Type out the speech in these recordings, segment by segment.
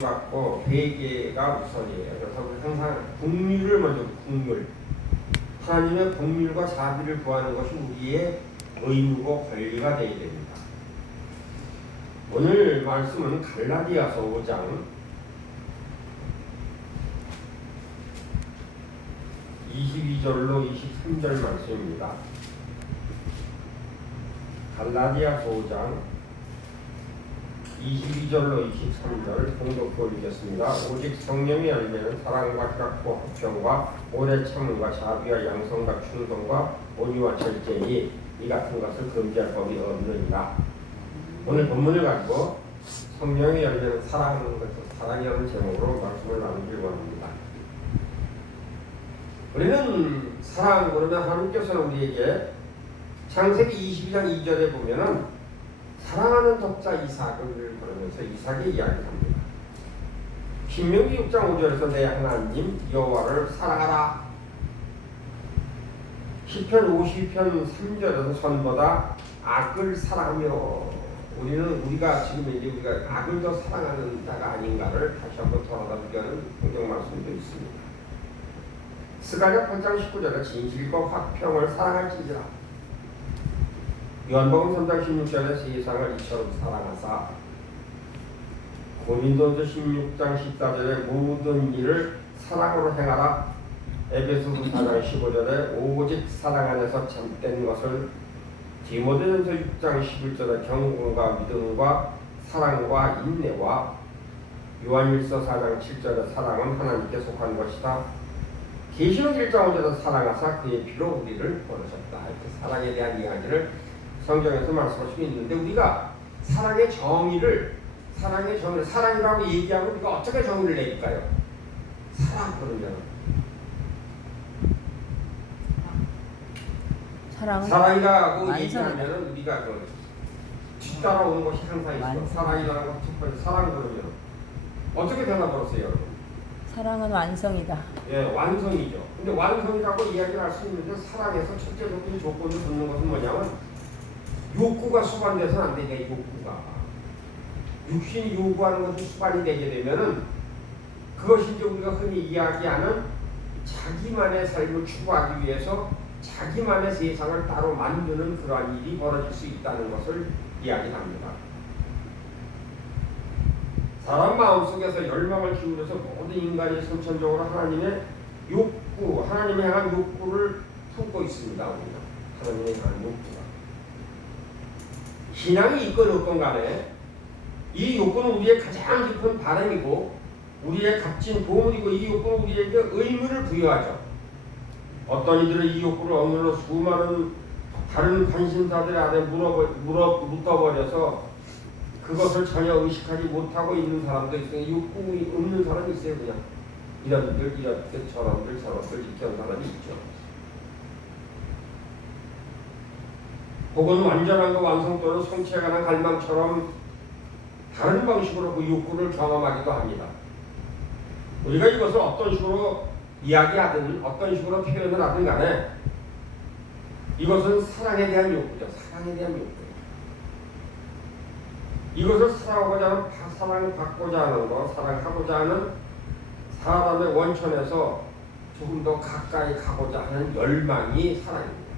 갖고 회개가 우선이에요. 그래서 항상 긍휼을 먼저 긍휼. 하나님의 긍휼과 자비를 구하는 것이 우리의 의무고 권리가 되어야 됩니다. 오늘 말씀은 갈라디아서 5장 22절로 23절 말씀입니다. 갈라디아서 5장 22절로 23절 공독 올리겠습니다. 오직 성령의 열매는 사랑과 희락과 화평과 오래 참음과 자비와 양성과 충성과 온유와 절제니 이 같은 것을 금지할 법이 없느니라. 오늘 본문을 가지고 성령의 열매는 사랑이라는 제목으로 말씀을 나누기를 원합니다. 우리는 사랑 그러면 하나님께서는 우리에게 창세기 22장 2절에 보면은 사랑하는 독자 이삭을 그러면서 이삭의 이야기를 합니다. 신명기 6장 5절에서 내 하나님 여호와를 사랑하라. 시편 50편 3절에서 선보다 악을 사랑하며 우리가 지금 이제 우리가 악을 더 사랑하는 자가 아닌가를 다시 한번 돌아다보게 하는 성경 말씀도 있습니다. 스가랴 8장 19절에 진실과 화평을 사랑할지니라. 요한복음 3장 16절에 세상을 이처럼 사랑하사. 고린도서 16장 14절에 모든 일을 사랑으로 행하라. 에베소서 4장 15절에 오직 사랑 안에서 참된 것을. 디모데전서 6장 11절에 경건과 믿음과 사랑과 인내와. 요한일서 4장 7절에 사랑은 하나님께 속한 것이다. 계시록 1장 5절에 사랑하사 그의 피로 우리를 벌으셨다. 이렇게 사랑에 대한 이야기를 성경에서 말씀하시고 있는데, 우리가 사랑의 정의를 사랑이라고 얘기하면 우리가 어떻게 정의를 내릴까요? 사랑 그러면 사랑이라고 얘기하면 우리가 뒤따라오는 것이 항상 있어. 사랑이라는 것 첫 번째 사랑 그러면 어떻게 되나버렸어요, 여러분? 사랑은 완성이다. 예, 완성이죠. 근데 완성이라고 이야기를 할 수 있는데, 사랑에서 첫째 조건을 듣는 것은 뭐냐면 욕구가 수반돼서는 안 되냐. 욕구가 육신이 요구하는 것이 수반이 되게 되면은 그것이 이제 우리가 흔히 이야기하는 자기만의 삶을 추구하기 위해서 자기만의 세상을 따로 만드는 그러한 일이 벌어질 수 있다는 것을 이야기합니다. 사람 마음속에서 열망을 기울여서 모든 인간이 선천적으로 하나님의 욕구, 하나님에 향한 욕구를 품고 있습니다. 우리가 하나님에 향한 욕구가. 신앙이 있건 없건 간에 이 욕구는 우리의 가장 깊은 바람이고 우리의 값진 보물이고, 이 욕구는 우리에게 의무를 부여하죠. 어떤 이들은 이 욕구를 억눌러 수많은 다른 관심사들의 안에 묻어버려서 그것을 전혀 의식하지 못하고 있는 사람도 있어요. 욕구 없는 사람이 있어요. 그냥 이런들 저런들 이렇게 하는 사람이 있죠. 혹은 완전한 것 완성 또는 성취에 관한 갈망처럼 다른 방식으로 그 욕구를 경험하기도 합니다. 우리가 이것을 어떤 식으로 이야기하든 어떤 식으로 표현을 하든 간에 이것은 사랑에 대한 욕구죠. 사랑에 대한 욕구. 이것을 사랑하고자 하는, 사랑받고자 하는 것, 사랑하고자 하는 사람의 원천에서 조금 더 가까이 가고자 하는 열망이 사랑입니다.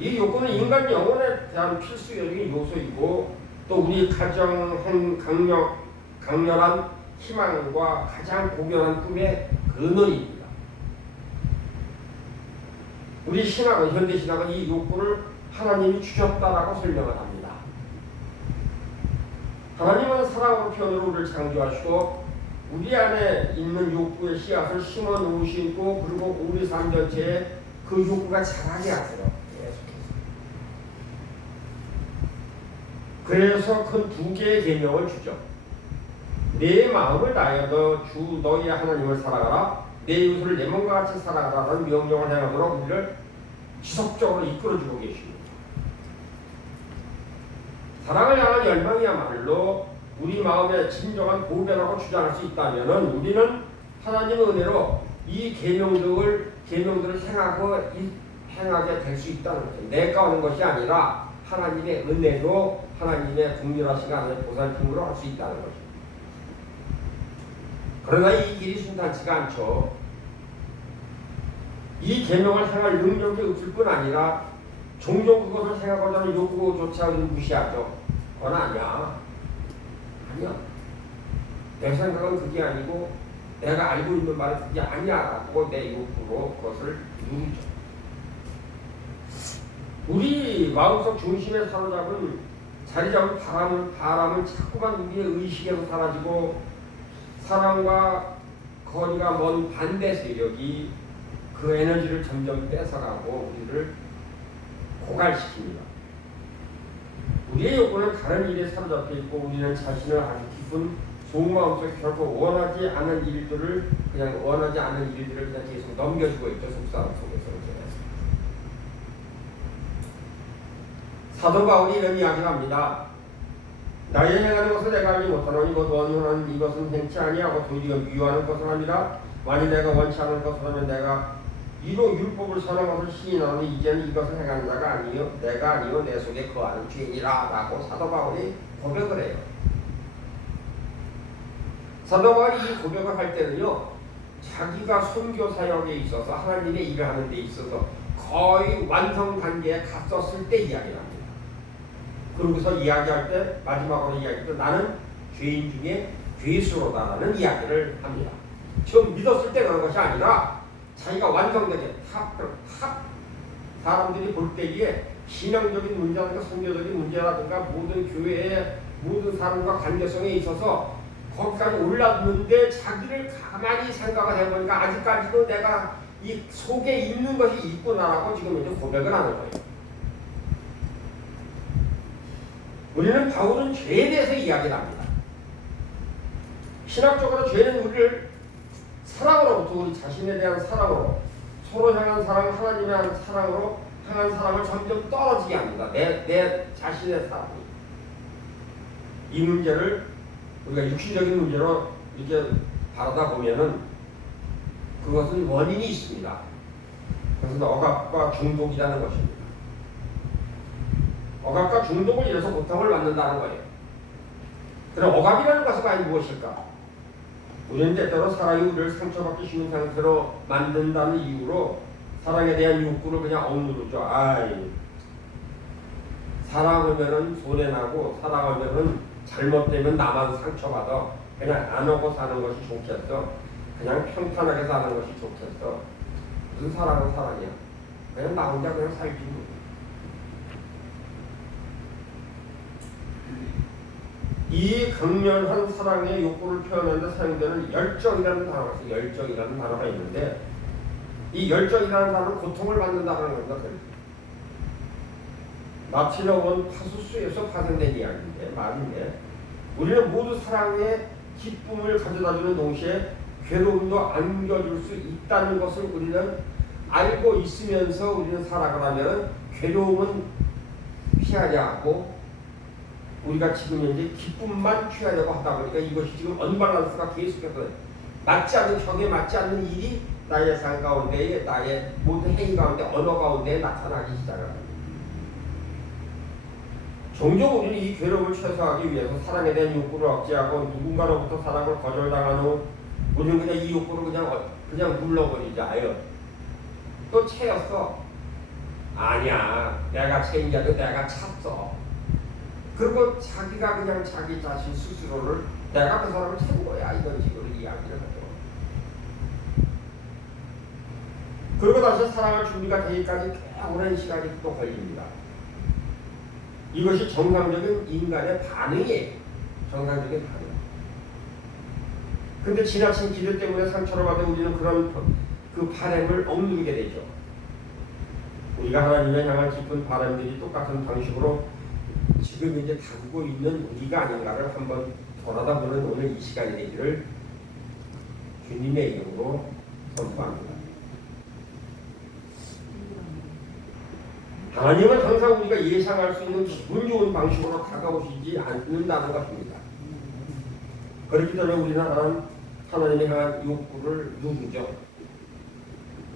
이 욕구는 인간 영혼에 대한 필수적인 요소이고, 또 우리 가정 강렬한 희망과 가장 고결한 꿈의 근원입니다. 우리 신학은, 현대 신학은 이 욕구를 하나님이 주셨다라고 설명을 합니다. 하나님은 사랑으로 표현으로 우리를 창조하시고 우리 안에 있는 욕구의 씨앗을 심어 놓으시고, 그리고 우리 삶 전체에 그 욕구가 자라게 하세요. 그래서 큰 두 개의 계명을 주죠. 내 마음을 다하여 주 너희의 하나님을 사랑하라. 내 이웃을 내 몸과 같이 사랑하라는 명령을 행하도록 우리를 지속적으로 이끌어주고 계십니다. 사랑을 향한 열망이야말로 우리 마음의 진정한 보배라고 주장할 수 있다면, 우리는 하나님의 은혜로 이 계명들을 행하게 될 수 있다는 거죠. 내가 하는 것이 아니라 하나님의 은혜로, 하나님의 긍휼하신 하나님의 보살핌으로 할 수 있다는 것입니다. 그러나 이 길이 순탄치가 않죠. 이 계명을 행할 능력이 없을 뿐 아니라 종종 그것을 행하고자 하는 욕구조차 우리는 무시하죠. 그건 아니야. 아니야. 내 생각은 그게 아니고 내가 알고 있는 말은 그게 아니야라고 내 욕구로 그것을 누르죠. 우리 마음속 중심에 사로잡은 자리 잡은 바람은 자꾸만 우리의 의식에서 사라지고 사랑과 거리가 먼 반대 세력이 그 에너지를 점점 뺏어가고 우리를 고갈시킵니다. 우리의 욕구는 다른 일에 사로잡혀 있고 우리는 자신을 아주 깊은 속마음속에 결코 원하지 않은 일들을 그냥 계속 넘겨주고 있죠. 속사람 속에서. 사도 바울이 이런 이야기를 합니다. 나의 행하는 것을 내가 알지 못하노니 곧 원하는 이것은 행치 아니하고 도리어 미워하는 것을 합니다. 만일 내가 원치 않은 것을 하면 내가 이로 율법을 선한 것을 시인하노니 이제는 이것을 행하는 자가 아니요 내가 아니요 내 속에 거하는 죄인이라 라고 사도 바울이 고백을 해요. 사도 바울이 이 고백을 할 때는요 자기가 선교 사역에 있어서 하나님의 일을 하는 데 있어서 거의 완성 단계에 갔었을 때 이야기를 합니다. 그러고서 이야기할 때 마지막으로 이야기할 때 나는 죄인 중에 죄수로다라는 이야기를 합니다. 처음 믿었을 때 그런 것이 아니라 자기가 완성되게 탑 사람들이 볼 때에 신앙적인 문제라든가 성교적인 문제라든가 모든 교회의 모든 사람과 관계성에 있어서 거기까지 올랐는데 자기를 가만히 생각을 해보니까 아직까지도 내가 이 속에 있는 것이 있구나라고 지금 이제 고백을 하는 거예요. 우리는 바울은 죄에 대해서 이야기를 합니다. 신학적으로 죄는 우리를 사랑으로부터 우리 자신에 대한 사랑으로 서로 향한 사랑, 하나님에 대한 사랑으로 향한 사랑을 점점 떨어지게 합니다. 내 자신의 사랑이. 이 문제를 우리가 육신적인 문제로 이렇게 바라다 보면은 그것은 원인이 있습니다. 그것은 억압과 중독이라는 것입니다. 억압과 중독을 인해서 고통을 받는다는 거예요. 그럼 억압이라는 것은 과연 무엇일까? 우리는 때때로 사랑이 우리를 상처받기 쉬운 상태로 만든다는 이유로 사랑에 대한 욕구를 그냥 억누르죠. 사랑하면은 손해나고 사랑하면은 잘못되면 나만 상처받아. 그냥 안 하고 사는 것이 좋겠어. 그냥 평탄하게 사는 것이 좋겠어. 무슨 사랑은 사랑이야. 그냥 나 혼자 그냥 살지 뭐. 이 강렬한 사랑의 욕구를 표현하는 데 사용되는 열정이라는 단어가 있는데 이 열정이라는 단어는 고통을 받는다는 겁니다. 마티너 원 파수스에서 파생된 이야기인데 말인데 우리는 모두 사랑의 기쁨을 가져다주는 동시에 괴로움도 안겨줄 수 있다는 것을 우리는 알고 있으면서 우리는 살아가다 하면 괴로움은 피하려 하고 우리가 지금 현재 기쁨만 취하려고 하다 보니까 이것이 지금 언밸런스가 계속해서 벽에 맞지 않는 일이 나의 삶 가운데에 나의 모든 행위 가운데 언어 가운데 나타나기 시작합니다. 종종 우리는 이 괴로움을 최소화하기 위해서 사랑에 대한 욕구를 억제하고 누군가로부터 사랑을 거절당한 후 우리는 그냥 이 욕구를 그냥 눌러버리자. 또 채였어. 아니야. 내가 채인 게 아니라 내가 찼어. 그리고 자기가 그냥 자기 자신 스스로를 내가 그 사람을 찬 거야 이런 식으로 이야기를 하죠. 그리고 다시 사랑할 준비가 되기까지 꽤 오랜 시간이 또 걸립니다. 이것이 정상적인 인간의 반응이에요. 정상적인 반응. 근데 지나친 기대 때문에 상처를 받은 우리는 그런 그 바람을 억누르게 되죠. 우리가 하나님을 향한 깊은 바람들이 똑같은 방식으로 지금 이제 다루고 있는 우리가 아닌가를 한번 돌아다보는 오늘 이 시간이 되기를 주님의 이름으로 선포합니다. 하나님은 항상 우리가 예상할 수 있는 기분 좋은 방식으로 다가오시지 않는다는 것입니다. 그렇기 때문에 우리는 하나님의 향한 욕구를 누르죠.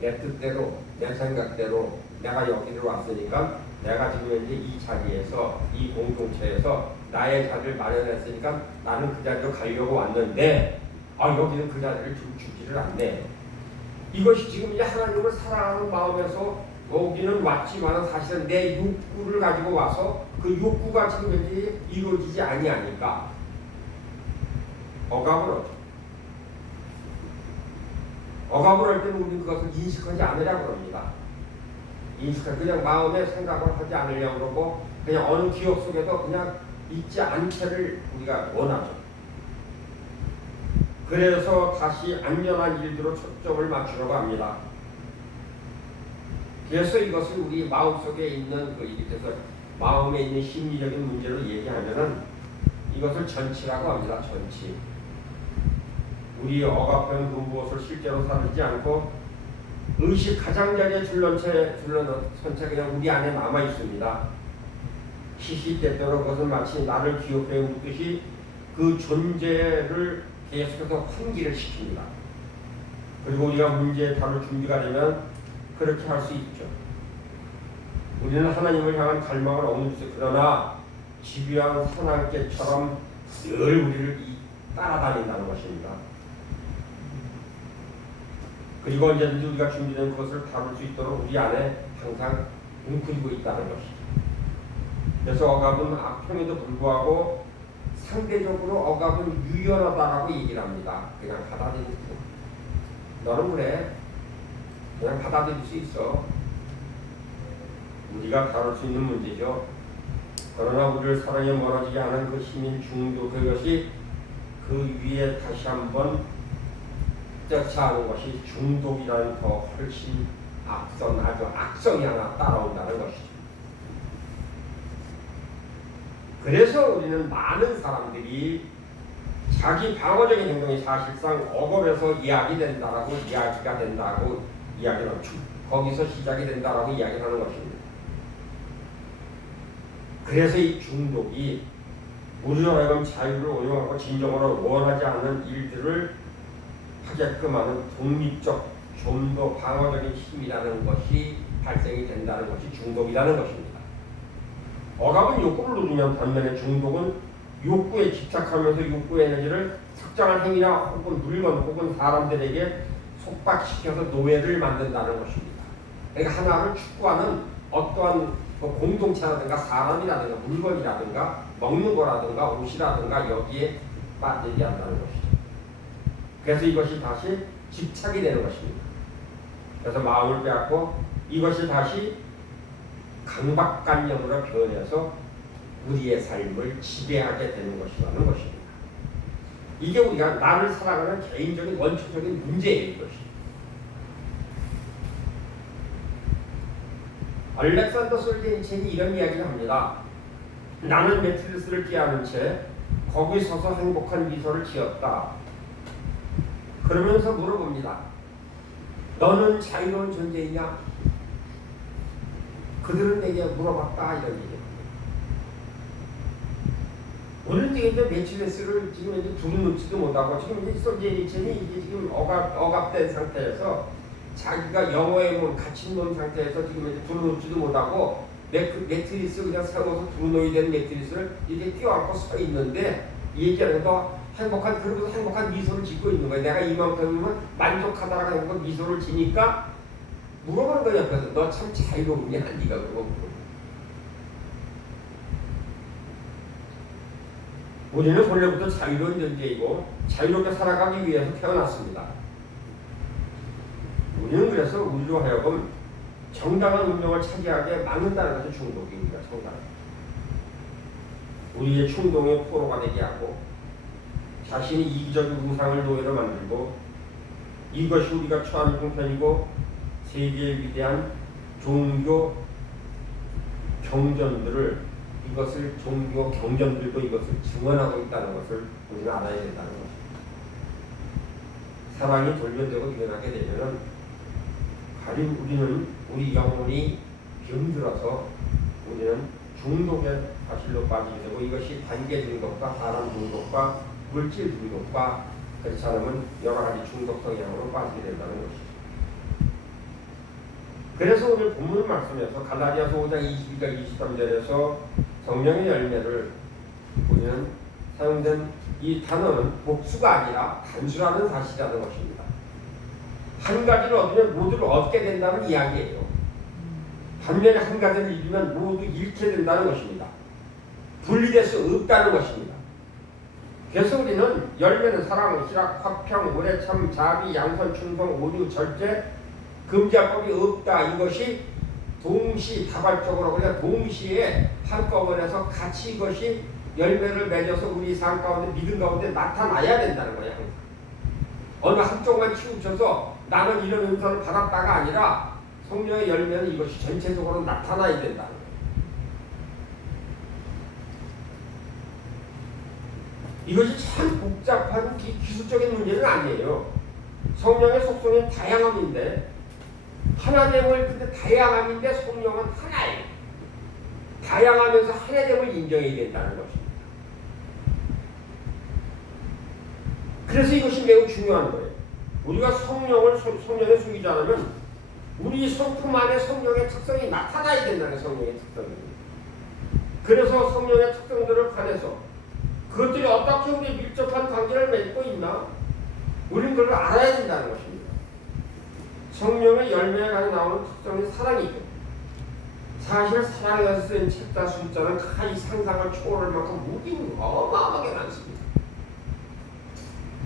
내 뜻대로, 내 생각대로 내가 여기로 왔으니까 내가 지금 현재 이 자리에서 이 공동체에서 나의 자리를 마련했으니까 나는 그 자리로 가려고 왔는데 여기는 그 자리를 주지를 않네. 이것이 지금 이제 하나님을 사랑하는 마음에서 여기는 왔지만 사실은 내 욕구를 가지고 와서 그 욕구가 지금 여기 이루어지지 아니하니까 억압을 하죠. 억압을 할 때는 우리는 그것을 인식하지 않으려고 합니다. 그냥 마음에 생각을 하지 않으려고 그러고 그냥 어느 기억 속에도 그냥 있지 않기를 우리가 원하죠. 그래서 다시 안전한 일들로 초점을 맞추려고 합니다. 그래서 이것을 우리 마음속에 있는 그래서 마음에 있는 심리적인 문제로 얘기하면은 이것을 전치라고 합니다. 전치. 우리 억압된 그 무엇을 실제로 사르지 않고 의식 가장자리에 둘러선 채 그냥 우리 안에 남아 있습니다. 시시때때로 그것은 마치 나를 기억해 묻듯이 그 존재를 계속해서 환기를 시킵니다. 그리고 우리가 문제에 다룰 준비가 되면 그렇게 할 수 있죠. 우리는 하나님을 향한 갈망을 없는 주 그러나 집요한 사냥개처럼 늘 우리를 따라다닌다는 것입니다. 그리고 언제든지 우리가 준비된 것을 다룰 수 있도록 우리 안에 항상 웅크리고 있다는 것이죠. 그래서 억압은 악평에도 불구하고 상대적으로 억압은 유연하다라고 얘기를 합니다. 그냥 받아들이고 너는 그래 그냥 받아들일 수 있어. 우리가 다룰 수 있는 문제죠. 그러나 우리를 사랑에 멀어지게 하는 그 힘인 중도 그것이 그 위에 다시 한번 쫓아오는 것이 중독이라는 더 훨씬 아주 악성이 하나 따라온다는 것이죠. 그래서 우리는 많은 사람들이 자기 방어적인 행동이 사실상 억압에서 이야기가 된다고 이야기를 거기서 시작이 된다라고 이야기를 하는 것입니다. 그래서 이 중독이 우리로 하여금 자유를 오용하고 진정으로 원하지 않는 일들을 하게끔 하는 독립적 좀 더 방어적인 힘이라는 것이 발생이 된다는 것이 중독이라는 것입니다. 억압은 욕구를 누르면 반면에 중독은 욕구에 집착하면서 욕구 에너지를 특정한 행위나 혹은 물건 혹은 사람들에게 속박시켜서 노예를 만든다는 것입니다. 그러니까 하나를 축구하는 어떠한 공동체라든가 사람이라든가 물건이라든가 먹는 거라든가 옷이라든가 여기에 빠지게 한다는 것이죠. 그래서 이것이 다시 집착이 되는 것입니다. 그래서 마음을 빼앗고 이것이 다시 강박관념으로 변해서 우리의 삶을 지배하게 되는 것이라는 것입니다. 이게 우리가 나를 살아가는 개인적인 원초적인 문제예요. 이것이. 알렉산더 솔제니친이 이런 이야기를 합니다. 나는 매트리스를 껴안은 채 거기 서서 행복한 미소를 지었다. 그러면서 물어봅니다. 너는 자유로운 존재이냐? 그들은 내게 물어봤다. 이런 얘기입니다. 오늘 지금 매트리스를 지금 이제 두루놓지도 못하고 지금 이제 솔제니친이 이게 지금 억압된 상태에서 자기가 영어에 갇힌 놓은 상태에서 지금 이제 두루놓지도 못하고 매트리스 그냥 세워서 두루놓이 된 매트리스를 이렇게 껴안고 서 있는데 얘기하는 거 그러고서 행복한 미소를 짓고 있는 거예요. 내가 이만큼이면 만족하다라고 행복한 미소를 지니까 물어보는 거예요. 옆에서 너 참 자유로우냐? 네가 그러고 우리는 본래부터 자유로운 존재이고 자유롭게 살아가기 위해서 태어났습니다. 우리는 그래서 우리로 하여금 정당한 운명을 차지하게 막는다는 것이 중독입니다. 우리의 충동의 포로가 되게 하고 자신이 이기적인 우상을 노예로 만들고 이것이 우리가 처한 형편이고 세계의 위대한 종교 경전들도 이것을 증언하고 있다는 것을 우리는 알아야 된다는 것입니다. 사랑이 돌변되고 변하게 되면 가령 우리 영혼이 병들어서 우리는 중독의 과실로 빠지게 되고 이것이 관계 중독과 사람 중독과 물질 중독과 그렇지 않으면 여러 가지 중독 성향으로 빠지게 된다는 것이죠. 그래서 오늘 본문 말씀에서 갈라디아서 5장 22절 23절에서 성령의 열매를 우리는 사용된 이 단어는 복수가 아니라 단수라는 사실이라는 것입니다. 한 가지를 얻으면 모두를 얻게 된다는 이야기예요. 반면에 한 가지를 잃으면 모두 잃게 된다는 것입니다. 분리될 수 없다는 것입니다. 그래서 우리는 열매는 사랑, 희락, 화평, 오래참, 자비, 양선, 충성, 온유, 절제, 금지할 법이 없다. 이것이 동시다발적으로 그냥 동시에 한꺼번에서 같이 이것이 열매를 맺어서 우리 삶 가운데 믿음 가운데 나타나야 된다는 거예요. 어느 한쪽만 치우쳐서 나는 이런 은사를 받았다가 아니라 성령의 열매는 이것이 전체적으로 나타나야 된다는 거예요. 이것이 참 복잡한 기술적인 문제는 아니에요. 성령의 속성은 다양함인데 하나됨을 근데 다양함인데 성령은 하나예요. 다양하면서 하나됨을 인정해야 된다는 것입니다. 그래서 이것이 매우 중요한 거예요. 우리가 성령의 속이지 않으면 우리 성품 안에 성령의 특성이 나타나야 된다는 성령의 특성입니다. 그래서 성령의 특성들을 관해서 그것들이 어떻게 우리 밀접한 관계를 맺고 있나 우리는 그걸 알아야 된다는 것입니다. 성령의 열매에 나오는 특성이 사랑이죠. 사실 사랑에서 쓰인 책자 숫자는 이 상상을 초월할 만큼 무기는 어마어마하게 많습니다.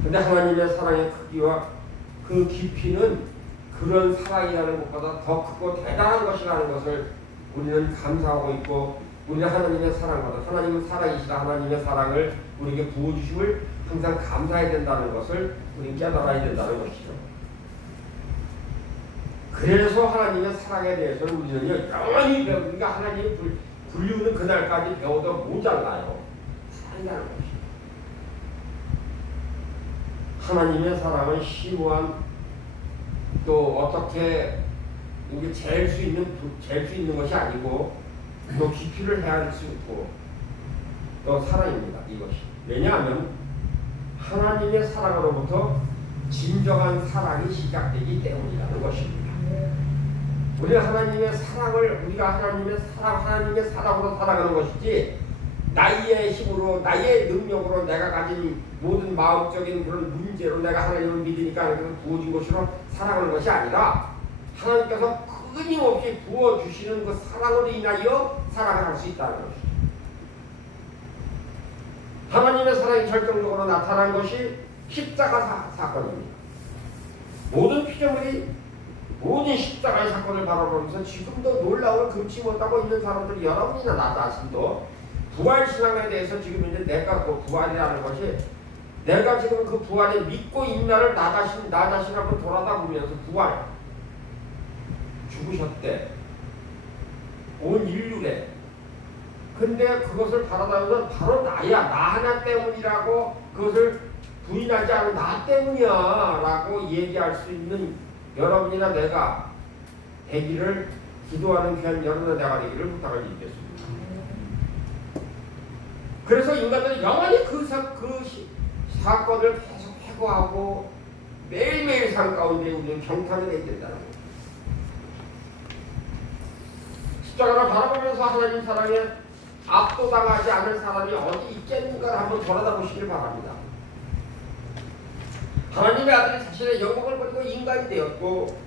근데 하나님의 사랑의 크기와 그 깊이는 그런 사랑이라는 것보다 더 크고 대단한 것이라는 것을 우리는 감사하고 있고, 우리는 하나님의 사랑보다 하나님은 사랑이시다 하나님의 사랑을 우리에게 부어주심을 항상 감사해야 된다는 것을 우리는 깨달아야 된다는 것이죠. 그래서 하나님의 사랑에 대해서는 우리는 영원히 배우니까 하나님이 불리우는 그날까지 배워도 모자라요. 사랑이라는 것이죠. 하나님의 사랑은 심오한, 또 어떻게 우리 잴 수 있는 것이 아니고 또 깊이를 헤아릴 수 있고 또 사랑입니다. 이것이 왜냐하면 하나님의 사랑으로부터 진정한 사랑이 시작되기 때문이라는 것입니다. 우리가 하나님의 사랑으로 살아가는 것이지 나의 힘으로 나의 능력으로 내가 가진 모든 마음적인 그런 문제로 내가 하나님을 믿으니까 하나님께서 부어준 것으로 살아가는 것이 아니라 하나님께서 끊임없이 부어주시는 그 사랑으로 인하여 살아갈 수 있다는 것이죠. 하나님의 사랑이 결정적으로 나타난 것이 십자가 사건입니다. 모든 피조물이 모든 십자가의 사건을 바라보면서 지금도 놀라움을 금치 못하고 있는 사람들이 여러분이나 나 자신도 부활신앙에 대해서 지금 이제 내가 그 부활이라는 것이 내가 지금 그 부활에 믿고 있나를 나 자신 한번 돌아다 보면서 부활 죽으셨대 온 인류래. 근데 그것을 바라다보면 바로 나야, 나 하나 때문이라고 그것을 부인하지 않은 나 때문이야 라고 얘기할 수 있는 여러분이나 내가 되기를 기도하는 귀한 여러분의 내가 되기를 부탁을 드리겠습니다. 그래서 인간들은 영원히 그 사건을 계속 회고하고 매일매일 삶 가운데 우리는 경탄을 해야 된다는 거예요. 십자가를 바라보면서 하나님 사랑에 압도당하지 않을 사람이 어디 있겠는가를 한번 돌아다 보시길 바랍니다. 하나님의 아들이 자신의 영광을 버리고 인간이 되었고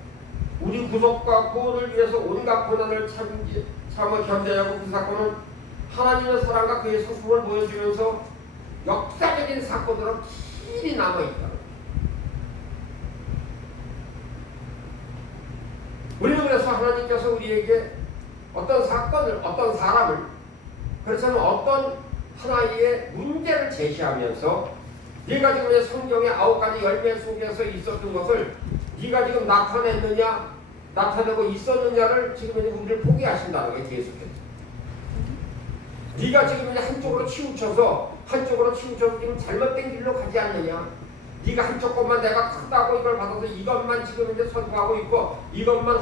우리 구속과 구원을 위해서 온갖 고난을 참아 견뎌내고 그 사건은 하나님의 사랑과 그의 성품을 보여주면서 역사적인 사건으로 길이 남아있다. 우리는 그래서 하나님께서 우리에게 어떤 사건을, 어떤 사람을, 그렇지만 어떤 하나의 문제를 제시하면서 네가 지금 성경의 9가지 열매 속에서 있었던 것을 네가 지금 나타내고 있었느냐를 지금 우리를 포기하신다는 게 계속해서. 네가 지금 한쪽으로 치우쳐서 지금 잘못된 길로 가지 않느냐. 네가 한쪽 것만 내가 크다고 이걸 받아서 이것만 지금 선포하고 있고 이것만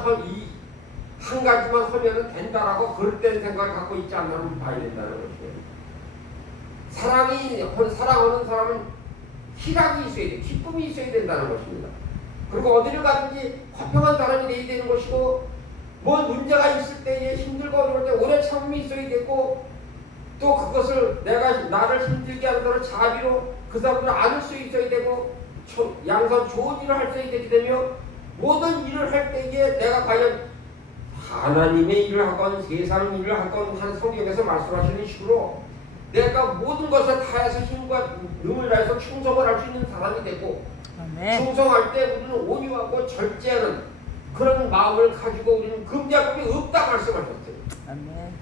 한 가지만 하면 된다라고 그릇된 생각을 갖고 있지 않나를 봐야 된다는 것이에요. 사랑하는 사람은 희락이 있어야 돼. 기쁨이 있어야 된다는 것입니다. 그리고 어디를 가든지 화평한 사람이 되어야 되는 것이고 뭐 문제가 있을 때에 힘들고 어려울 때 오래 참음이 있어야 되고 또 그것을 내가 나를 힘들게 하는 대로 자비로 그 사람들을 안을 수 있어야 되고 양선 좋은 일을 할 수 있게 되며 모든 일을 할 때에 내가 과연 하나님의 일을 하건 세상 일을 하건 한 성경에서 말씀하시는 식으로 내가 모든 것을 다해서 힘과 능을 다해서 충성을 할 수 있는 사람이 되고 아멘. 충성할 때 우리는 온유하고 절제하는 그런 마음을 가지고 우리는 금작업이 없다 말씀하셨어요. 아멘.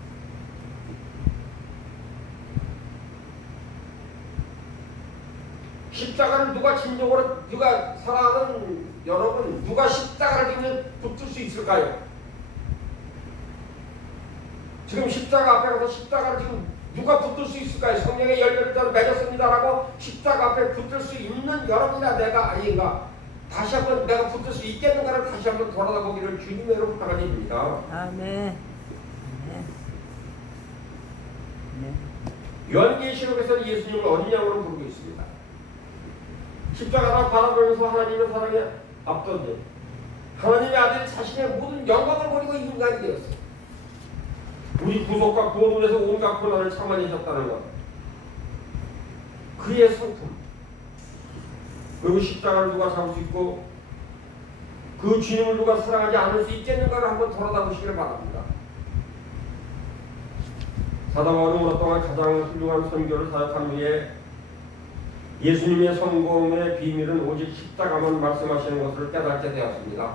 십자가를 누가 진정으로 누가 사랑하는 여러분 누가 십자가를 지금 붙들 수 있을까요? 지금 십자가 앞에 가서 십자가를 지금 누가 붙들 수 있을까요? 성령의 열매를 저는 맺었습니다라고 십자가 앞에 붙들 수 있는 여러분이나 내가 아닌가? 다시 한번 내가 붙들 수 있겠는가를 다시 한번 돌아다보기를 주님으로 부탁드립니다. 아멘. 아멘. 요한계시록에서는 예수님을 어린 양으로 부르고 있습니다. 십자가를 바라보면서 하나님의 사랑에 앞서지 하나님의 아들이 자신의 모든 영광을 버리고 인간이 되었어요. 우리 구속과 구원을 위해서 온갖 고난을 참아내셨다는 것, 그의 성품. 그리고 십자가를 누가 잡을 수 있고 그 주님을 누가 사랑하지 않을 수 있겠는가를 한번 돌아다보시기를 바랍니다. 사도 바울은 오랫동안 가장 훌륭한 선교를 사역한 후에 예수님의 성공의 비밀은 오직 십자가만 말씀하시는 것을 깨닫게 되었습니다.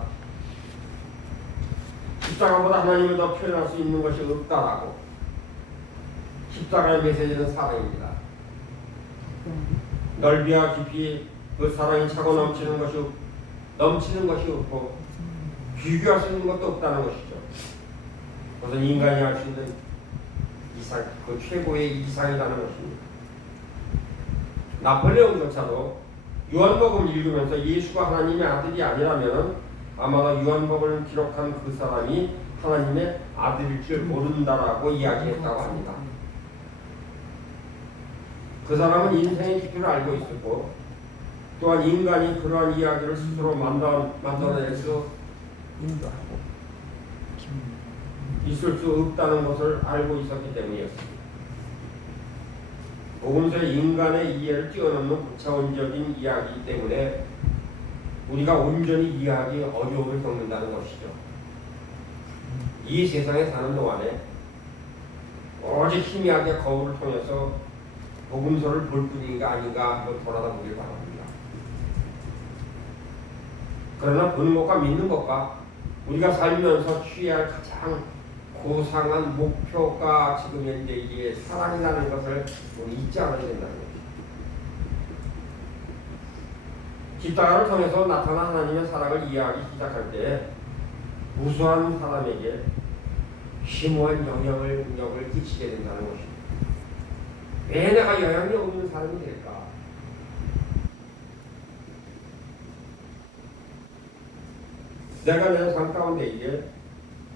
십자가보다 하나님을 더 표현할 수 있는 것이 없다라고. 십자가의 메시지는 사랑입니다. 넓이와 깊이 그 사랑이 차고 넘치는 것이 없고 비교할 수 있는 것도 없다는 것이죠. 그것은 인간이 할 수 있는 이상, 그 최고의 이상이라는 것입니다. 나폴레옹조차도 요한복음을 읽으면서 예수가 하나님의 아들이 아니라면 아마도 요한복음을 기록한 그 사람이 하나님의 아들일 줄 모른다라고 이야기했다고 합니다. 그 사람은 인생의 깊이를 알고 있었고 또한 인간이 그러한 이야기를 스스로 만들어낼 수 있을 수 없다는 것을 알고 있었기 때문이었습니다. 복음서의 인간의 이해를 뛰어넘는 고차원적인 이야기이기 때문에 우리가 온전히 이해하기 어려움을 겪는다는 것이죠. 이 세상에 사는 동안에 오직 희미하게 거울을 통해서 복음서를 볼 뿐인가 아닌가 한번 돌아다보길 바랍니다. 그러나 보는 것과 믿는 것과 우리가 살면서 취해야 할 가장 고상한 목표가 지금 현재 이게 사랑이라는 것을 우리 잊지 않아야 된다는 거죠. 십자가를 통해서 나타난 하나님의 사랑을 이해하기 시작할 때 무수한 사람에게 심오한 영향을 끼치게 된다는 것입니다. 왜 내가 영향이 없는 사람이 될까? 내가 삶 가운데 이게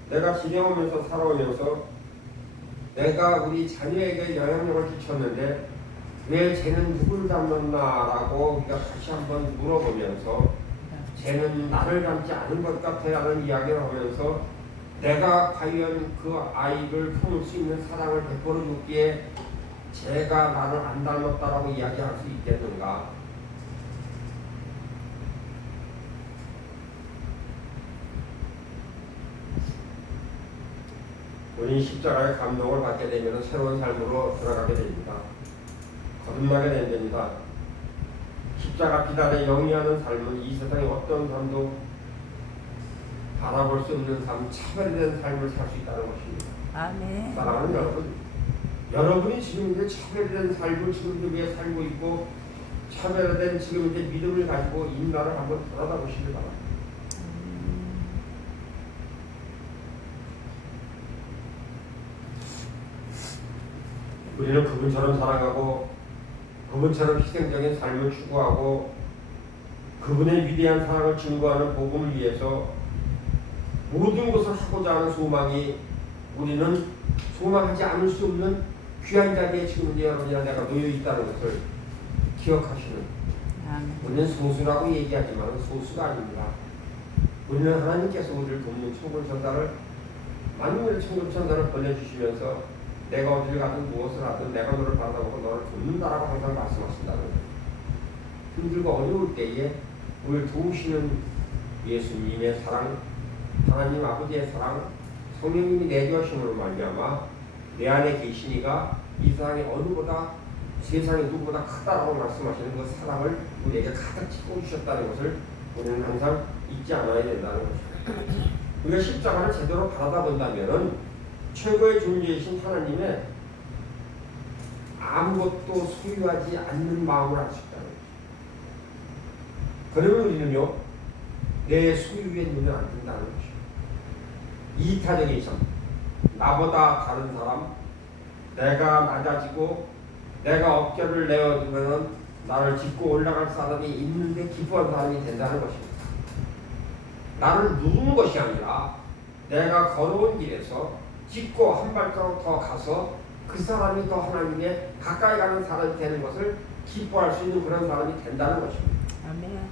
내가 지내오면서 살아오면서 내가 우리 자녀에게 영향력을 끼쳤는데 왜 쟤는 누굴 닮았나라고 우리가 다시 한번 물어보면서 쟤는 나를 닮지 않은 것 같아라는 이야기를 하면서 내가 과연 그 아이를 품을 수 있는 사랑을 베풀어 주기에 쟤가 나를 안 닮았다라고 이야기할 수 있겠는가? 우리는 십자가의 감동을 받게 되면 새로운 삶으로 들어가게 됩니다. 거듭나게 됩니다. 십자가 비단에 영위하는 삶은 이 세상의 어떤 삶도 바라볼 수 없는 삶, 차별된 삶을 살 수 있다는 것입니다. 아멘. 사랑하는 여러분, 여러분이 지금 이제 차별된 삶을 지금 위해 살고 있고 차별된 지금 이제 믿음을 가지고 인간을 한번 돌아다 보시길 바랍니다. 우리는 그분처럼 살아가고 그분처럼 희생적인 삶을 추구하고 그분의 위대한 사랑을 증거하는 복음을 위해서 모든 것을 하고자 하는 소망이 우리는 소망하지 않을 수 없는 귀한 자리에 지금 여러분이나 내가 놓여 있다는 것을 기억하시는 우리는 소수라고 얘기하지만 소수가 아닙니다. 우리는 하나님께서 우리를 돕는 천군 천사를 만물의 천군 천사를 보내주시면서 내가 어딜 가든 무엇을 하든 내가 너를 바라보고 너를 돕는다라고 항상 말씀하신다는 거예요. 힘들고 어려울 때에 우리를 도우시는 예수님의 사랑, 하나님 아버지의 사랑, 성령님이 내주하심으로 말미암아 내 안에 계시니가 이 세상에 어느보다 세상에 누구보다 크다라고 말씀하시는 그 사랑을 우리에게 가득 채워주셨다는 것을 우리는 항상 잊지 않아야 된다는 것입니다. 우리가 십자가를 제대로 바라다 본다면 최고의 존재이신 하나님의 아무것도 소유하지 않는 마음을 알 수 있다는 것입니다. 그러면 우리는요, 내 소유에 눈을 안 뜬다는 것입니다. 이타적인 삶, 나보다 다른 사람, 내가 낮아지고 내가 어깨를 내어주면 나를 짚고 올라갈 사람이 있는데 기뻐한 사람이 된다는 것입니다. 나를 누르는 것이 아니라 내가 걸어온 길에서 짚고 한 발자국 더 가서 그 사람이 더 하나님에 가까이 가는 사람이 되는 것을 기뻐할 수 있는 그런 사람이 된다는 것입니다. 아멘.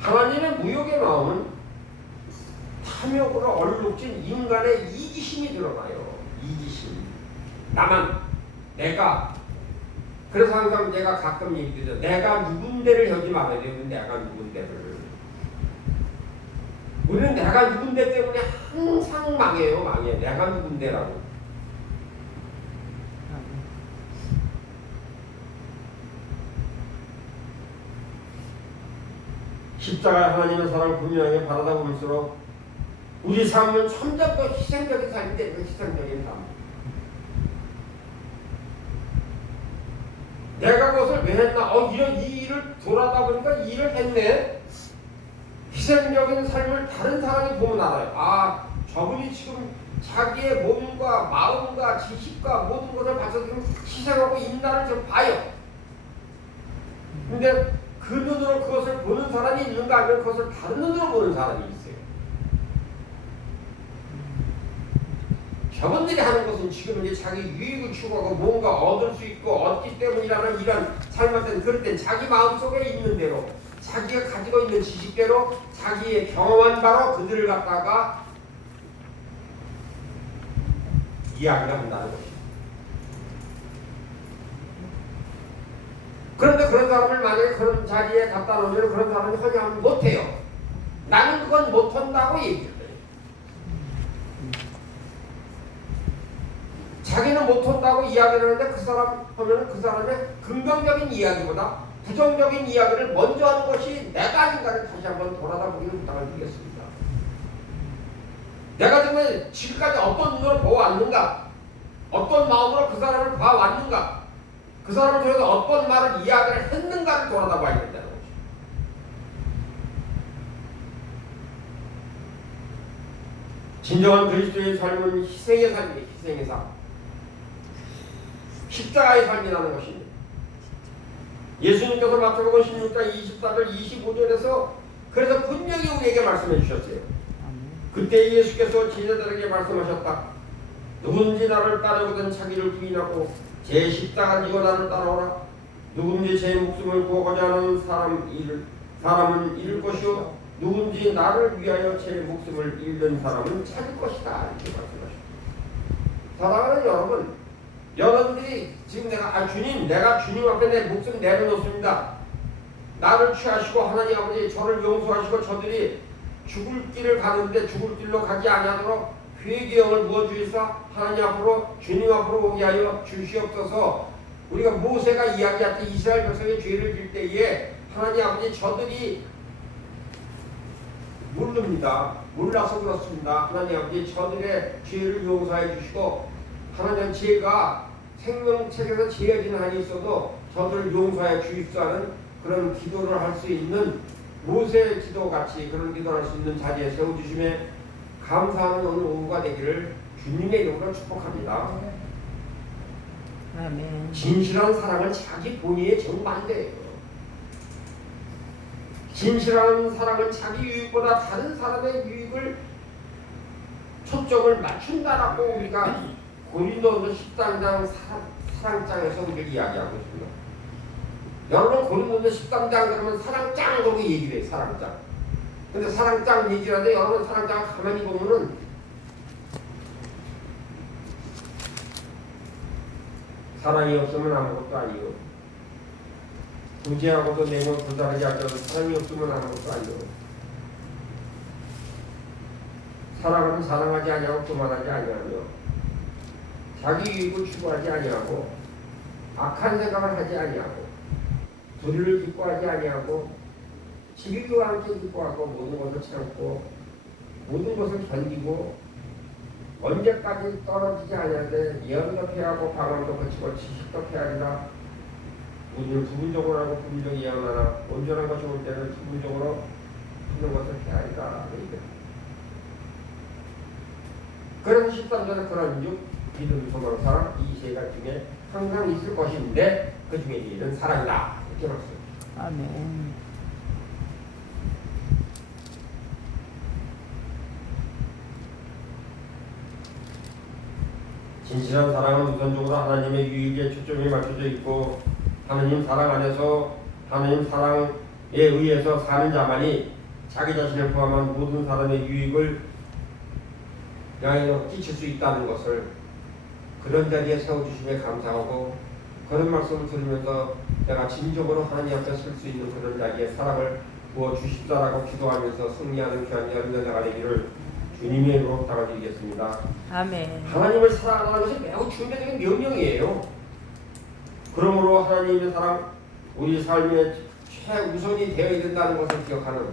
하나님의 무욕의 마음은 탐욕으로 얼룩진 인간의 이기심이 드러나요. 이기심. 나만, 내가. 그래서 항상 제가 가끔 얘기드려. 내가 누군데를 하지 말아야 돼요. 내가 누군데를. 우리는 내가 누군데 때문에 항상 망해요. 망해. 내가 누군데라고. 십자가의 하나님의 사랑을 분명하게 바라다 볼수록 우리 삶은 점점 더 희생적인 삶이 되는 희생적인 삶. 내가 그것을 왜 했나? 이 일을 돌아다 보니까 이 일을 했네. 희생적인 삶을 다른 사람이 보면 알아요. 아, 저분이 지금 자기의 몸과 마음과 지식과 모든 것을 바쳐서 지금 희생하고 있나를 좀 봐요. 근데 그 눈으로 그것을 보는 사람이 있는가 하면 그것을 다른 눈으로 보는 사람이 있어요. 저분들이 하는 것은 지금 이제 자기 유익을 추구하고 뭔가 얻을 수 있고 얻기 때문이라는 이런 삶을 땐 그럴 땐 자기 마음속에 있는 대로 자기가 가지고 있는 지식대로 자기의 경험한 바로 그들을 갖다가 이야기를 한다는 것입니다. 그런데 그런 사람을 만약에 그런 자리에 갖다 놓으면 그런 사람이 허용하면 못해요. 나는 그건 못한다고 얘기해요. 자기는 못한다고 이야기를 하는데 그 사람 하면 그 사람의 긍정적인 이야기보다 부정적인 이야기를 먼저 하는 것이 내가 아닌가를 다시 한번 돌아다 보기를 부탁을 드리겠습니다. 내가 정말 지금까지 어떤 눈으로 보아왔는가, 어떤 마음으로 그 사람을 봐왔는가, 그 사람을 통해서 어떤 말을 이야기를 했는가를 돌아다 봐야 된다는 것이죠. 진정한 그리스도의 삶은 희생의 삶이에요. 희생의 삶. 십자가의 삶이라는 것입니다. 예수님께서 마태복음 16장 24절 25절에서 그래서 분명히 우리에게 말씀해 주셨어요. 그때 예수께서 제자들에게 말씀하셨다. 누구든지 나를 따르거든 자기를 부인하고 제 십자가를 지고 나를 따라오라. 누구든지 제 목숨을 구하고자 하는 사람은 잃을 것이요 누구든지 나를 위하여 제 목숨을 잃는 사람은 찾을 것이다. 이렇게 말씀하셨습니다. 사랑하는 여러분, 여러분들이 지금 내가 주님 앞에 내 목숨 내려놓습니다. 나를 취하시고 하나님 아버지 저를 용서하시고 저들이 죽을 길을 가는데 죽을 길로 가지 아니하도록 회개의 영을 부어주시사 하나님 앞으로 주님 앞으로 오게 하여 주시옵소서. 우리가 모세가 이야기할 때 이스라엘 백성의 죄를 질 때에 하나님 아버지 저들이 모릅니다. 몰라서 그렇습니다. 하나님 아버지 저들의 죄를 용서해 주시고 하나님 제가 생명책에서 지어지는 한이 있어도 저들을 용서해 주십시오 하는 그런 기도를 할 수 있는 모세의 기도같이 그런 기도를 할 수 있는 자리에 세워주심에 감사하는 오늘 오후가 되기를 주님의 이름으로 축복합니다. 아멘. 진실한 사랑은 자기 본의의 정반대예요. 진실한 사랑은 자기 유익보다 다른 사람의 유익을 초점을 맞춘다라고 우리가 고린도서 13장 사랑장에서 우리를 이야기하고 있습니다. 여러분 고린도서 13장 그러면 사랑장 그러고 얘기를 해요. 사랑장. 근데 사랑장 얘기를 하는데 여러분 사랑장 가만히 보면은 사랑이 없으면 아무것도 아니요. 부재하고도 내면 불다르게 하셔도 사랑이 없으면 아무것도 아니요. 사랑은 사랑하지 아니하고 그만하지 아니하며 자기 이익을 추구하지 아니하고 악한 생각을 하지 아니하고 불의를 기뻐하지 아니하고 지기와 함께 기뻐하고 모든 것을 참고 모든 것을 견디고 언제까지 떨어지지 아니하되 예언도 피하고 방언도 거치고 지식도 피하리라. 우리는 부분적으로 하고 부분적으로 예언하나 온전한 것이 올 때는 부분적으로 하는 것을 피하리라. 그래서 13절에 그런즉 믿음, 소망, 사랑 이 세 가지 중에 항상 있을 것인데 그 중에 제일은 사랑이다. 이렇게 말씀합니다. 아멘. 진실한 사랑은 우선적으로 하나님의 유익에 초점이 맞춰져 있고 하나님 사랑 안에서 하나님 사랑에 의해서 사는 자만이 자기 자신을 포함한 모든 사람의 유익을 양에서 끼칠 수 있다는 것을 그런 자리에 세워주심에 감사하고 그런 말씀을 들으면서 내가 진정으로 하나님 앞에 설 수 있는 그런 자리에 사랑을 부어주십사라고 기도하면서 승리하는 귀한 여러분의 나가 되기를 주님의 이름으로 부탁드리겠습니다. 아멘. 하나님을 사랑하는 것이 매우 중요한 명령이에요. 그러므로 하나님의 사랑 우리 삶의 최우선이 되어야 된다는 것을 기억하는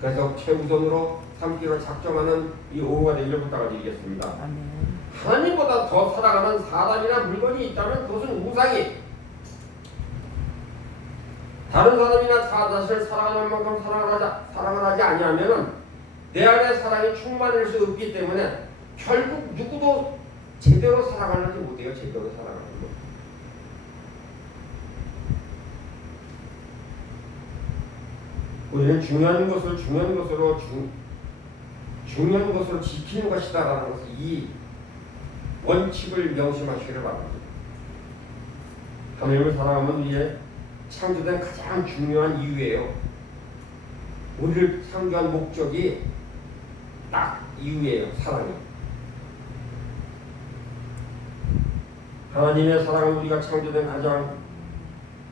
그래서 최우선으로 삼기로 작정하는 이 오후가 되기를 부탁드리겠습니다. 아멘. 하나님보다 더 사랑하는 사람이나 물건이 있다면 그것은 우상이 다른 사람이나 자신을 사랑하는 만큼 사랑을 하지 아니하면 내 안에 사랑이 충만할 수 없기 때문에 결국 누구도 제대로 사랑하지 못해요. 제대로 사랑하는 것. 우리는 중요한 것을 중요한 것으로 지키는 것이다라는 것을 이 원칙을 명심하시기를 바랍니다. 하나님을 사랑하면 우리의 창조된 가장 중요한 이유예요. 우리를 창조한 목적이 딱 이유예요. 사랑이. 하나님의 사랑은 우리가 창조된 가장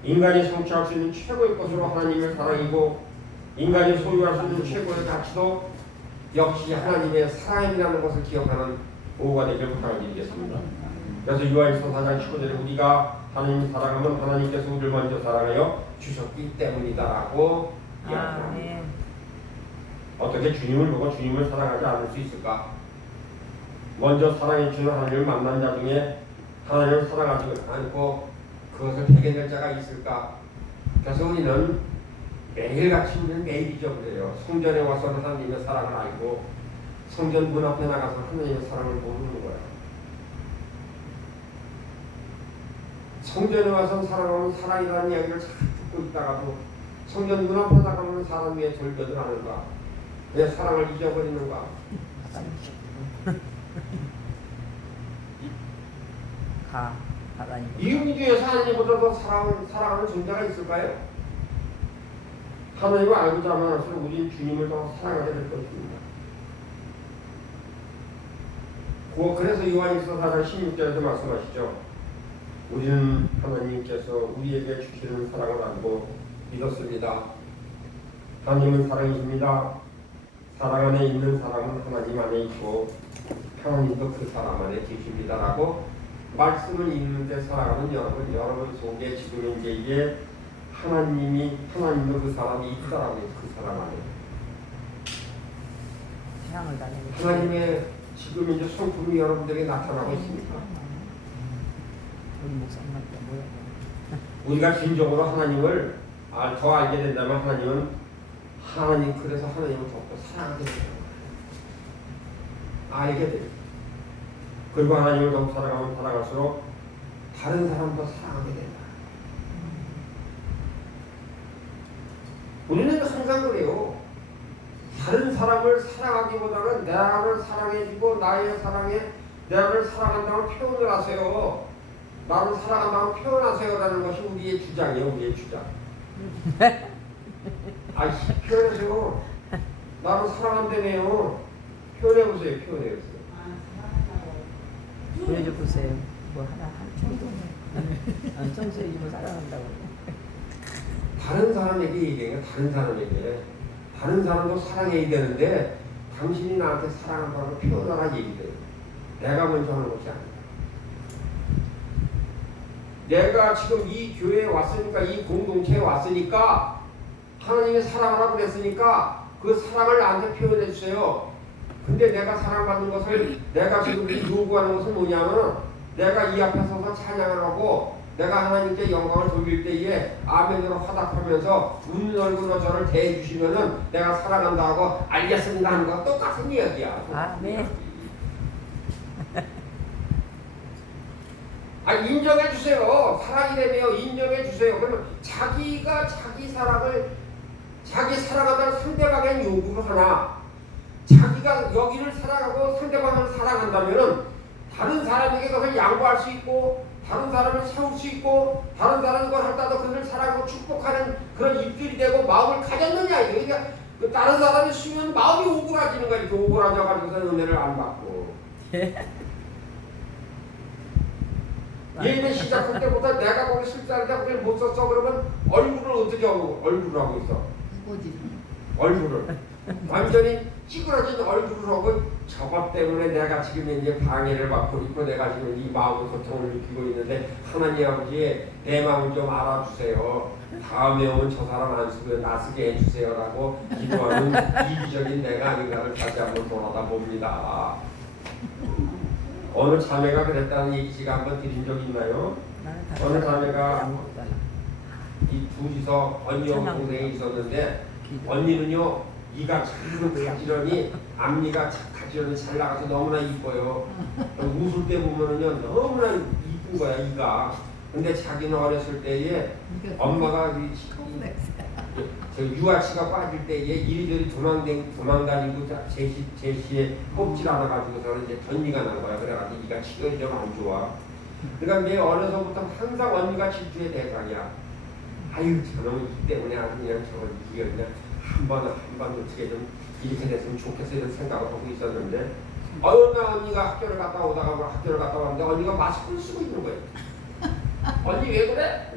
인간이 성취할 수 있는 최고의 것으로 하나님의 사랑이고 인간이 소유할 수 있는 최고의 가치도 역시 하나님의 사랑이라는 것을 기억하는 오후가 되길 부탁드리겠습니다. 그래서 요한일서 4장 19절에 우리가 하나님을 사랑하면 하나님께서 우리를 먼저 사랑하여 주셨기 때문이다라고 이야기합니다. 어떻게 주님을 보고 주님을 사랑하지 않을 수 있을까? 먼저 사랑해 주는 하나님을 만난 자 중에 하나님을 사랑하지 않고 그것을 배견할 자가 있을까? 그래서 우리는 매일같이 우리는 매일 잊어버려요. 성전에 와서는 하나님의 사랑을 알고 성전 문 앞에 나가서 하나님의 사랑을 모르는 거예요. 성전에 와서 사랑하면 사랑이라는 이야기를 잘 듣고 있다가도 성전 문 앞에 나가면 사람 위에 절벽을 하는가? 왜 사랑을 잊어버리는가? 이 우주에서 하나님보다 더 사랑하는 존재가 있을까요? 하나님을 알고자 하면 할수록 우리는 주님을 더 사랑하게 될 것입니다. 그래서 요한일서 4장 16절에서 말씀하시죠. 우리는 하나님께서 우리에게 주시는 사랑을 알고 믿었습니다. 하나님은 사랑이십니다. 사랑 안에 있는 사람은 하나님 안에 있고 하나님도 그 사람 안에 계십니다라고 말씀을 읽는데 사랑하는 여러분 속에 지금 이제 이게 하나님도 그 사람이 있다라고 해서 그 사람 안에 하나님의 지금 이제 성품이 여러분들에게 나타나고 있습니다. 우리가 진정으로 하나님을 더 알게 된다면 그래서 하나님을 더욱더 사랑하게 되는 거예요. 알게 돼요. 그리고 하나님을 더욱 사랑하면 사랑할수록 다른 사람도 사랑하게 된다. 우리는 항상 그래요. 다른 사람을 사랑하기보다는 나를 사랑해주고 나의 사랑에 나를 사랑한다고 표현을 하세요. 나를 사랑한다고 표현하세요라는 것이 우리의 주장이에요. 우리의 주장. 표현하세요. 나를 사랑한다네요. 표현해보세요. 보여줘 보세요. 뭐 하나 한 정도. 정수의 힘을 사랑한다고. 다른 사람에게 얘기해. 다른 사람에게. 다른 사람도 사랑해야 되는데 당신이 나한테 사랑한다고 표현하라 얘기돼요. 내가 먼저 하는 것이 아니야. 내가 지금 이 교회에 왔으니까, 이 공동체에 왔으니까, 하나님의 사랑하라고 그랬으니까 그 사랑을 나한테 표현해 주세요. 근데 내가 사랑받는 것을, 내가 지금 요구하는 것은 뭐냐면, 내가 이 앞에 서서 찬양을 하고 내가 하나님께 영광을 돌릴 때에 아멘으로 화답하면서 웃는 얼굴로 저를 대해주시면은 내가 사랑한다 하고 알겠습니다 하는 거 똑같은 이야기야. 아멘. 인정해 주세요. 사랑이라며 인정해 주세요. 그러면 자기가 자기 사랑을, 자기 사랑한다는 상대방의 요구를 하나, 자기가 여기를 사랑하고 상대방을 사랑한다면은 다른 사람에게 그것을 양보할 수 있고, 다른 사람을 세울 수 있고, 다른 사람이 그걸 할다도 그를 사랑하고 축복하는 그런 입술이 되고 마음을 가졌느냐 이거. 그러니까 그 다른 사람이 쓰면 마음이 오그라지는 거야. 이렇게 오그라져가지고서 은혜를 안 받고. 예배 시작할 때보다 내가 거기 술자리에 거기 못 썼어 그러면 얼굴을 어떻게 하고 얼굴을 하고 있어? 얼굴을 완전히 찌그러진 얼굴을 하고, 저것 때문에 내가 지금 이제 방해를 받고 있고 내가 지금 이 마음의 고통을 느끼고 있는데 하나님 아버지 내 마음 좀 알아주세요. 다음에 오면 저 사람 안 쓰고 나 쓰게 해주세요라고 기도하는 이기적인 내가 아닌가를 다시 한번 돌아다 봅니다. 어느 자매가 그랬다는 얘기 제가 한번 드린 적 있나요? 어느 자매가 이 둘이서 언니하고 동생이 있었는데, 언니는요 이가 참 가지런히, 앞니가 가지런히 잘 나가서 너무나 이뻐요. 웃을 때 보면은요 너무나 이쁜 거야 이가. 근데 자기는 어렸을 때에 엄마가 저 유아치가 빠질 때에 이리저리 도망다니고 제시에 뽑질 않아가지고서는 이제 덧니가 난 거야. 그래가지고 이가 치근이 좀 안 좋아. 그러니까 내 어려서부터 항상 언니가 질투의 대상이야. 아유 저놈은 이 때문에 아주 그냥 저걸 이게 그냥 한 번 어떻게 좀 이렇게 됐으면 좋겠어 이런 생각을 하고 있었는데, 어느 날 언니가 학교를 갔다 왔는데 언니가 마스크를 쓰고 있는 거예요. 언니 왜 그래?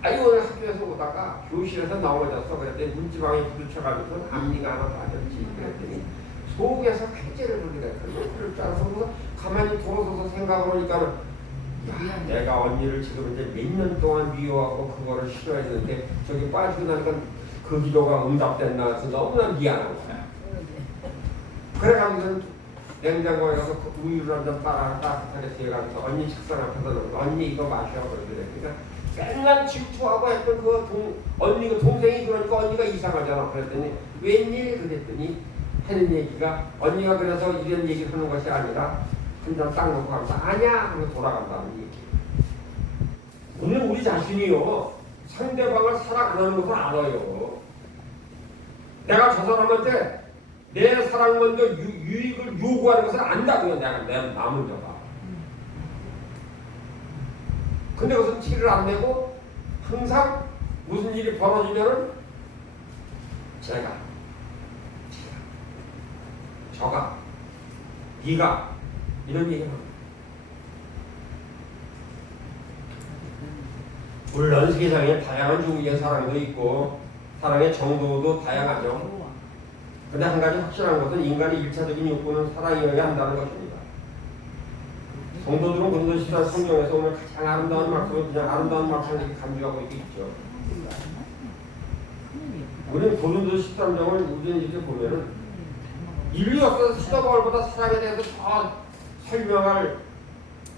아니 오늘 학교에서 오다가 교실에서 넘어졌어. 그랬더니 문지방에 부딪혀가지고 앞니가 하나 빠졌지. 그랬더니 속에서 쾌재를 부르더라고요. 그럴 줄 알아서 가만히 돌아서서 생각을 하니까, 야, 내가 언니를 지금 이제 몇 년 동안 미워하고 그거를 싫어했는데 저기 빠지고 나니까 그 기도가 응답됐나 해서 너무나 미안한 거야. 그래가지고 냉장고에 가서 그 우유를 한 잔 빨아 따뜻하게 데워가면서 언니 식상 앞에서 놓고 언니 이거 마셔 그러더래. 그러니까 맨날 질투하고 했던 그 언니가 동생이 그러니까 언니가 이상하잖아. 그랬더니 웬일 그랬더니 하는 얘기가, 언니가 그래서 이런 얘기를 하는 것이 아니라 한 잔 딱 놓고 하면서 아니야 하고 돌아간다는 얘기. 오늘 우리 자신이요 상대방을 사랑 안 하는 것을 알아요. 내가 저 사람한테 내 사랑 먼저 유익을 요구하는 것을 안다고요. 내가 나 먼저가. 근데 그것은 티를 안 내고 항상 무슨 일이 벌어지면은 제가 저가 네가 이런 얘기를 합니다. 물론 세상에 다양한 종류의 사랑도 있고 사랑의 정도도 다양하죠. 근데 한 가지 확실한 것은 인간의 1차적인 욕구는 사랑이어야 한다는 것입니다. 성도들은 고린도 14 성경에서 오늘 가장 아름다운 말씀을 그냥 아름다운 말씀을 이렇게 간주하고 있죠. 우리는 고린도 13장을 우리는 이렇게 보면은 인류 역사에서 사도 바울보다 사랑에 대해서 더 설명할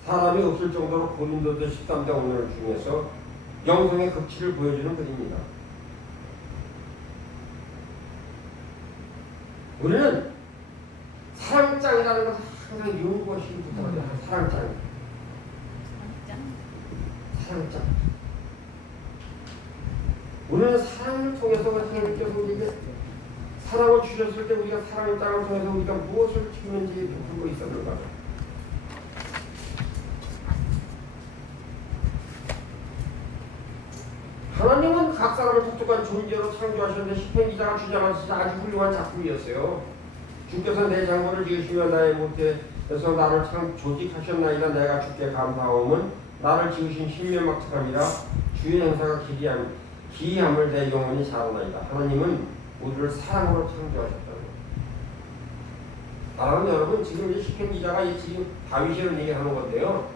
사람이 없을 정도로 고린도 13장 오늘 중에서 영성의 극치를 보여주는 글입니다. 우리는 사랑장이라는 것을 항상 요구하시기 부탁합니다. 사랑장. 우리는 사랑을 통해서 하나님께서 우리에게 사랑을 주셨을 때 우리가 사랑의 장을 통해서 우리가 무엇을 지키는지 베풀고 있었는가. 하나님은 각 사람을 독특한 존재로 창조하셨는데 시편 기자가 주장하신 아주 훌륭한 작품이었어요. 주께서 내 장모를 지으시며 나의 모태에서 나를 참 조직하셨나이다. 내가 주께 감사하오면 나를 지으신 신명막측함이라 주의 행사가 기이함을 내 영혼이 자라나이다. 하나님은 우리를 사랑으로 창조하셨다고. 사랑하는 여러분, 지금 이 시편 기자가 지금 다윗이 이런 얘기하는 건데요.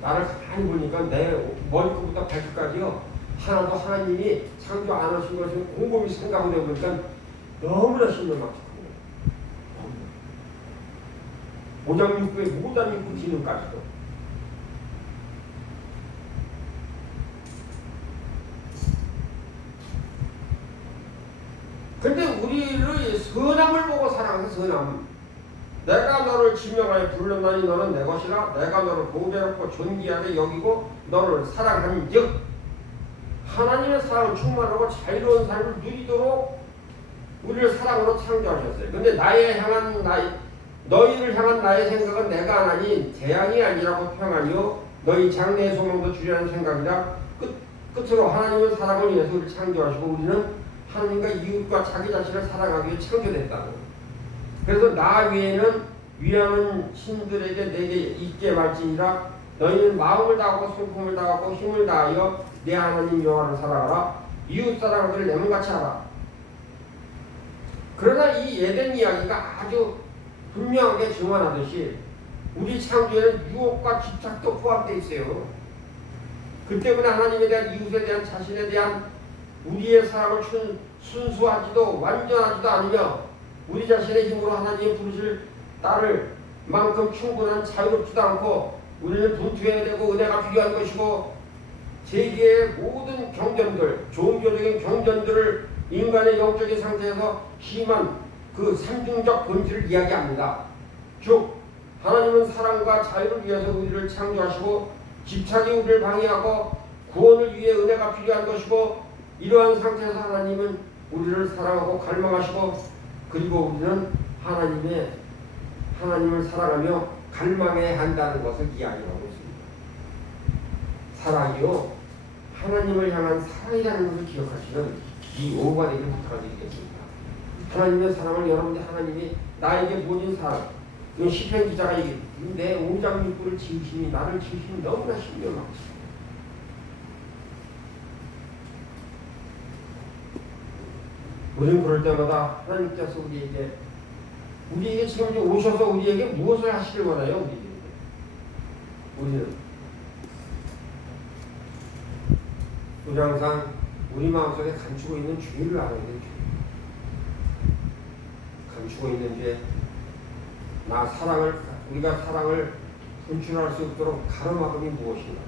나를 가만히 보니까 내 머리끝부터 발끝까지요, 하나도 하나님이 창조 안 하신 것을 곰곰이 생각을 해보니까 너무나 신명막측한 거예요. 오장육부의 모단육부 기능까지도. 근데 우리를 선함을 보고 사랑해서 선함. 내가 너를 지명하여 불렀나니 너는 내 것이라. 내가 너를 보배롭고 존귀하게 여기고 너를 사랑하는 즉 하나님의 사랑을 충만하고 자유로운 삶을 누리도록 우리를 사랑으로 창조하셨어요. 근데 너희를 향한 나의 생각은 내가 하나니 재앙이 아니라고 평하며 너희 장래의 소망도 주려는 생각이라. 끝으로 하나님의 사랑을 위해서 우리를 창조하시고 우리는 하나님과 이웃과 자기 자신을 사랑하기 위해 창조됐다고. 그래서 나 외에는 위하는 신들에게 내게 있게 말지니라. 너희는 마음을 다하고 성품을 다하고 힘을 다하여 내 하나님 여호와를 사랑하라. 이웃 사랑을 내 몸같이 하라. 그러나 이 에덴 이야기가 아주 분명하게 증언하듯이 우리 창조에는 유혹과 집착도 포함되어 있어요. 그 때문에 하나님에 대한 이웃에 대한 자신에 대한 우리의 사랑을 순수하지도 완전하지도 않으며 우리 자신의 힘으로 하나님의 부르실 따를 만큼 충분한 자유롭지도 않고 우리는 분투해야 되고 은혜가 필요한 것이고 세계의 모든 경전들, 종교적인 경전들을 인간의 영적인 상태에서 심한 그 삼중적 본질을 이야기합니다. 즉 하나님은 사랑과 자유를 위해서 우리를 창조하시고 집착이 우리를 방해하고 구원을 위해 은혜가 필요한 것이고 이러한 상태에서 하나님은 우리를 사랑하고 갈망하시고 그리고 우리는 하나님을 사랑하며 갈망해야 한다는 것을 이야기하고 있습니다. 사랑이요, 하나님을 향한 사랑이라는 것을 기억하시는 이 오후가 되길 부탁드리겠습니다. 하나님의 사랑을 여러분들 하나님이 나에게 모든 사랑, 이 시편 기자가 내 오장육부를 지으시니 나를 지으시니 너무나 신명하시고 우리는 그럴 때마다 하나님께서 우리에게 지금 이제 오셔서 우리에게 무엇을 하시길 원해요? 우리는 항상 우리 마음속에 감추고 있는 죄를 알아야 돼요. 감추고 있는 죄, 우리가 사랑을 분출할 수 없도록 가로막음이 무엇인가?